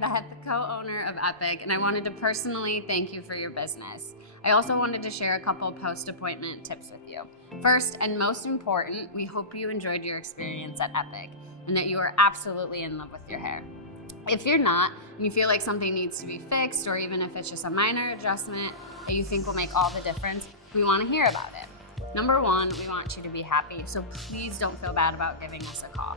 I'm Beth, co-owner of Epoch, and I wanted to personally thank you for your business. I also wanted to share a couple post-appointment tips with you. First and most important, we hope you enjoyed your experience at Epoch and that you are absolutely in love with your hair. If you're not, and you feel like something needs to be fixed, or even if it's just a minor adjustment that you think will make all the difference, we want to hear about it. Number one, we want you to be happy, so please don't feel bad about giving us a call.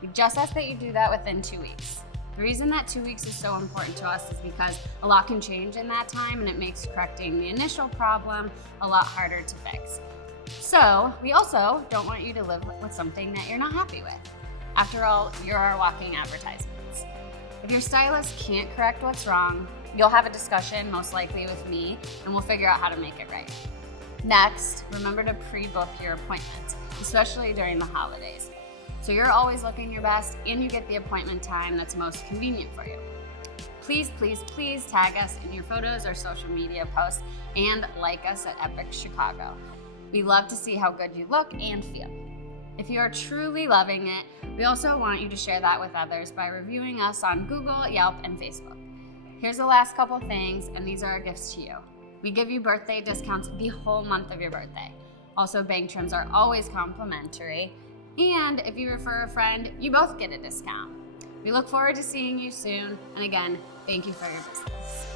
We just ask that you do that within 2 weeks. The reason that 2 weeks is so important to us is because a lot can change in that time, and it makes correcting the initial problem a lot harder to fix. So we also don't want you to live with something that you're not happy with. After all, you're our walking advertisements. If your stylist can't correct what's wrong, you'll have a discussion, most likely with me, and we'll figure out how to make it right. Next, remember to pre-book your appointments, especially during the holidays. So you're always looking your best and you get the appointment time that's most convenient for you. Please, please, please tag us in your photos or social media posts and like us at Epoch Chicago. We love to see how good you look and feel. If you are truly loving it, we also want you to share that with others by reviewing us on Google, Yelp, and Facebook. Here's the last couple things, and these are our gifts to you. We give you birthday discounts the whole month of your birthday. Also, bank trims are always complimentary. And if you refer a friend, you both get a discount. We look forward to seeing you soon. And again, thank you for your business.